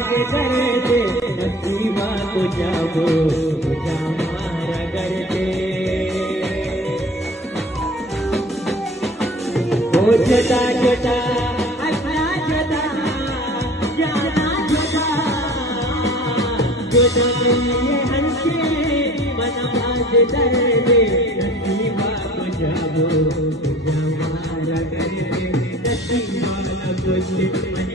करते नसीबा को जाबो तुझा मारा करते ओ जता जता अपना जता जाना जता जता ये हंसे मन बाज दर्दे नसीबा को जाबो तुझा मारा करते नसीबा कुछ मन